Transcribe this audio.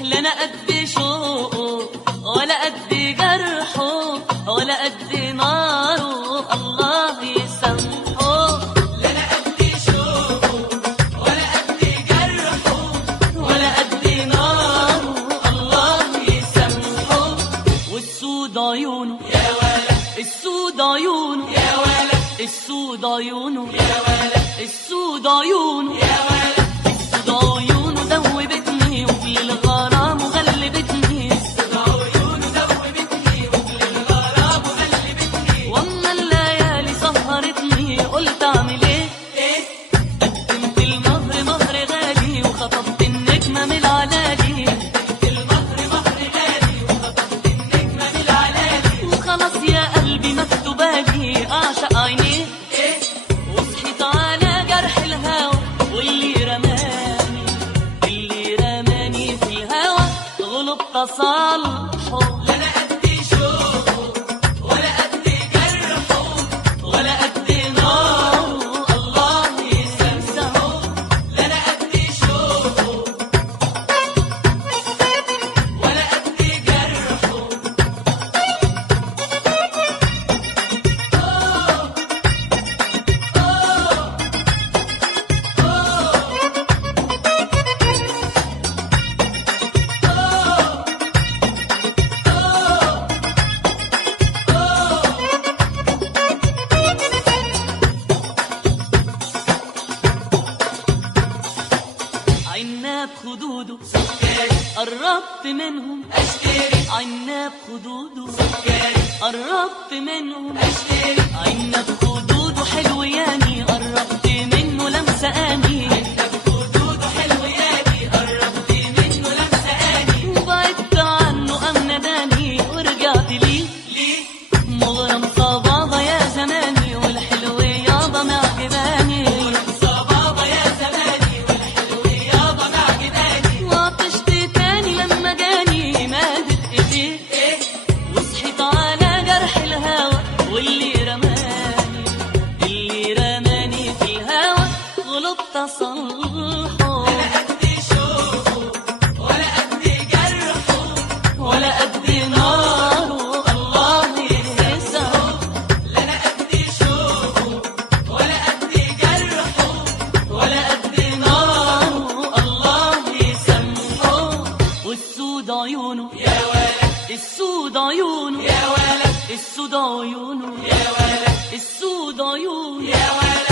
لا انا قد شوقه ولا قد جرحه ولا قد ناره الله يسامحه. لا انا قد شوقه ولا قد جرحه ولا قد ناره الله يسامحه. والسود عيونه يا ولد، السود عيونه يا ولد، السود عيونه يا ولد، السود عيونه يا ولد، السود عيونه ذوبتني وفي الغرام وغلبتني. السود عيونه ذوبتني وفي الغرام وغلبتني. واما الليالي سهرتني قلت اعمل ايه؟ ايه قدمت المهر مهر غالي وخطبت النجمة من العلالي. المهر مهر غالي وخطبت النجمة من العلالي. وخلاص يا قلبي مكتوبالي اعشق عينيه. ايه وصحيت على جرح الهوى واللي رماني، اللي رماني في الهوى غلب تصالحه. لا انا قد شوقه ولا قد جرحه ولا قد ناره الله يسامحه. لا انا قد شوقه ولا قد جرحه. عناب خدوده سكري قربت منهم اشتري، عناب خدوده سكري قربت منهم اشتري، عناب خدوده حلو ياني قربت منه لمسة اني. عنب خدوده حلو ياني قربت منه لمسة اني. وبعدت عنه ام نداني ورجعت ليه ليه مغرم صبابة يا زماني والحلو يابا معجباني. صبابة يا زماني والحلو يابا معجباني. وعطشت تاني لما جاني مادت ايديه. ايه وصحيت على جرح الهوى واللي رماني، اللي رماني في الهوى غلب تصالحه. لا قد شوقه ولا قد جرحه ولا قد ناره الله يسامحه. لا انا قد شوقه ولا قد جرحه ولا قد ناره الله يسامحه. والسود عيونه يا ولد، السود عيونه يا ولد، السود عيونه يا ولد، السود عيونه يا ولد.